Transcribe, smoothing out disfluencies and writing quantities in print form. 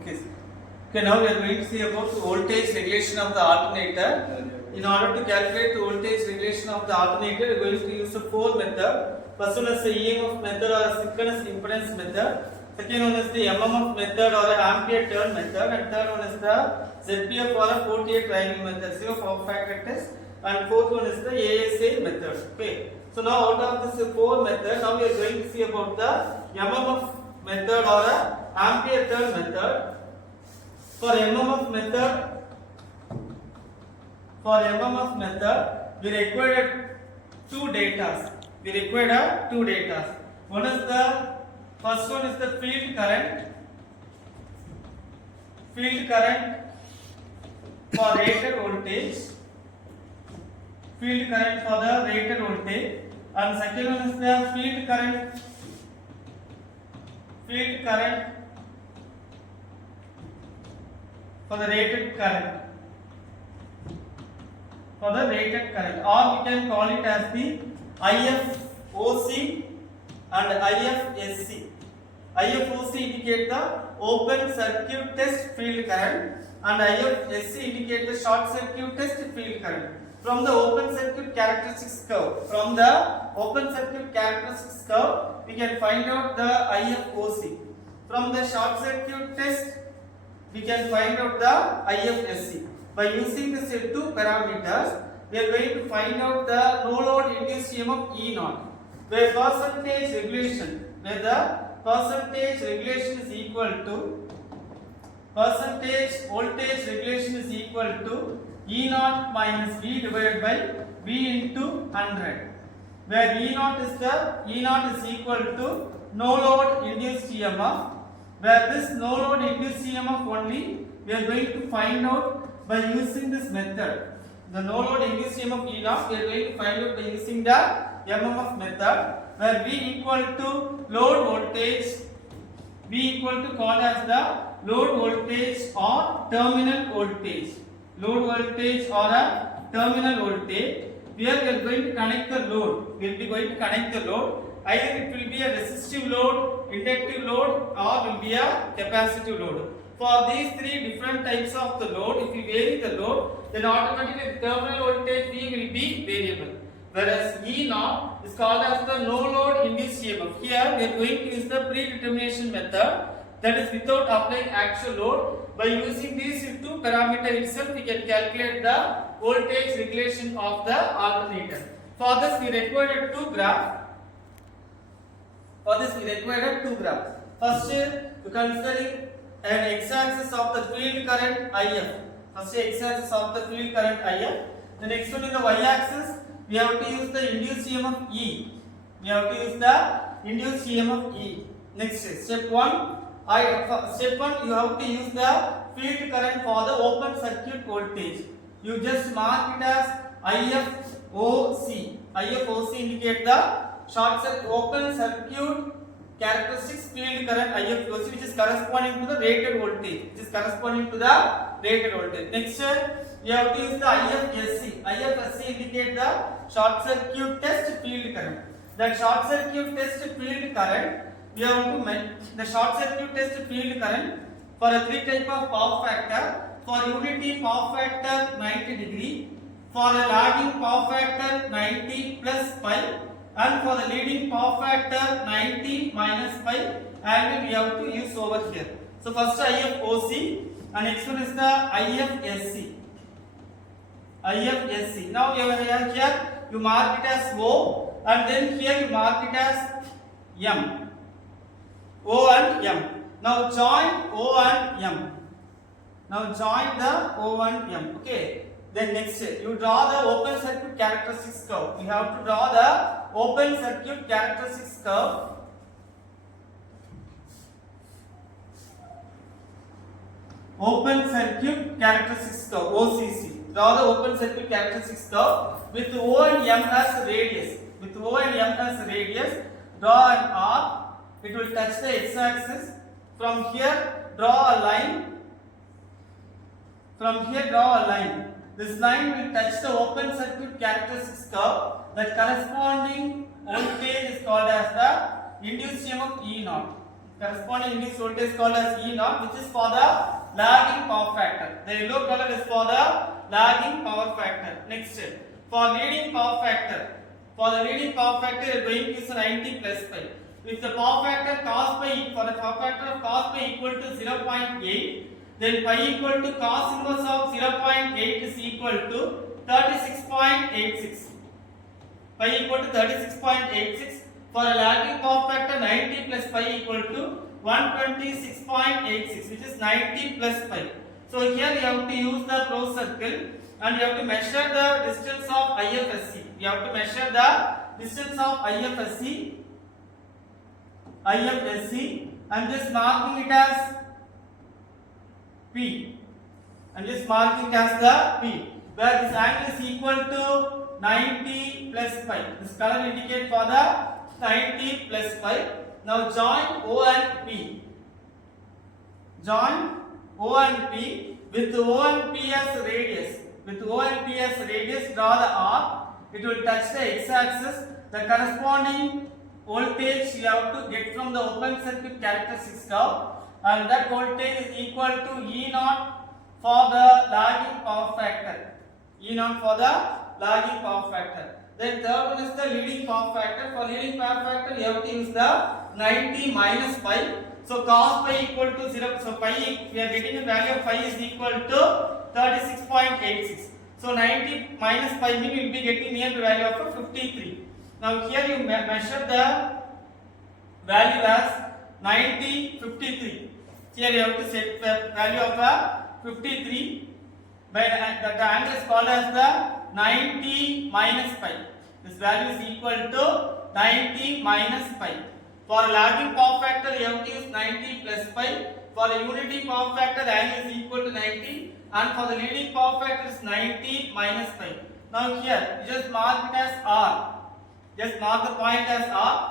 Okay. Okay, now we are going to see about the voltage regulation of the alternator. In order to calculate the voltage regulation of the alternator, we are going to use the four method. First one is the EMF method or a synchronous impedance method. Second one is the MMF method or an ampere turn method. And third one is the ZPF or a 48 triangle method, zero power factor test. And fourth one is the ASA method. Okay. So now out of this four method, now we are going to see about the MMF method or a ampere turn method. For MMF method, we required two data. One is the first one is the field current for rated voltage. And second one is the field current for the rated current, or we can call it as the IFOC and IFSC. IFOC indicate the open circuit test field current and IFSC indicate the short circuit test field current. From the open circuit characteristics curve, we can find out the IFOC. From the short circuit test, we can find out the IFSC. By using these two parameters, we are going to find out the no load induced EMF E0, where the percentage regulation is equal to voltage regulation is equal to E0 minus V divided by V into 100, where E0 is equal to no load induced EMF. Where this no load induced EMF only we are going to find out by using this method. The no load induced EMF E0 we are going to find out by using the MMF method, where V equal to load voltage, V equal to called as the load voltage or terminal voltage. Here we are going to connect the load. Either it will be a resistive load, inductive load, or will be a capacitive load. For these three different types of the load, if you vary the load, then automatically the terminal voltage V will be variable. Whereas E0 is called as the no load induced EMF. Here we are going to use the predetermination method, that is without applying actual load. By using these two parameters itself, we can calculate the voltage regulation of the alternator. For this, we required two graphs. First, you considering an x-axis of the field current IF. The next one is the y-axis. We have to use the induced EMF E. Next, step 1. You have to use the field current for the open circuit voltage. You just mark it as IFOC. IFOC indicate the open circuit characteristics field current IFOC, which is corresponding to the rated voltage. Next, you have to use the IFSC. IFSC indicate the short circuit test field current. That short circuit test field current, we have to make the short circuit test field current for a three type of power factor. For unity power factor 90 degree, for a lagging power factor 90 plus pi, and for the leading power factor 90 minus pi angle we have to use over here. So first IFOC and next one is the IFSC. Now here you mark it as O, and then here you mark it as M. O and M. Now join O and M. Okay. Then next, you draw the open circuit characteristics curve. We have to draw the open circuit characteristics curve. OCC. Draw the open circuit characteristics curve with O and M as radius. Draw an arc. It will touch the x-axis. From here, draw a line. This line will touch the open circuit characteristics curve. That corresponding voltage is called as the induced EMF E0. corresponding induced voltage called as E naught, which is for the lagging power factor. The yellow color is for the lagging power factor. Next, for leading power factor. For the leading power factor, you are going to use 90 plus pi. If the power factor cos pi, for the power factor of cos pi equal to 0.8, then pi equal to cos inverse of 0.8 is equal to 36.86. Pi equal to 36.86. For a lagging power factor, 90 plus pi equal to 126.86, which is 90 plus pi. So here you have to use the closed circle and you have to measure the distance of IFSC. You have to measure the distance of IFSC and just marking it as P. And just marking it as the P, where this angle is equal to 90 plus pi. This color indicates for the 90 plus pi. Now join O and P. Join O and P with O and P as radius. With O and P as radius, draw the arc. It will touch the x-axis. The corresponding voltage you have to get from the open circuit characteristics curve, and that voltage is equal to E naught for the lagging power factor. E naught for the lagging power factor. Then third one is the leading power factor. For leading power factor, you have to use the 90 minus pi. So cos pi equal to 0. So pi, we are getting a value of pi is equal to 36.86. So 90 minus pi means we will be getting near the value of 53. Now here you measure the value as 90, 53. Here you have to set the value of 53. But the angle is called as the 90 minus pi. This value is equal to 90 minus pi. For a lagging power factor, you have to use 90 plus pi. For a unity power factor, the angle is equal to 90. And for the leading power factor is 90 minus pi. Now here, you just mark it as R. Just mark the point as R.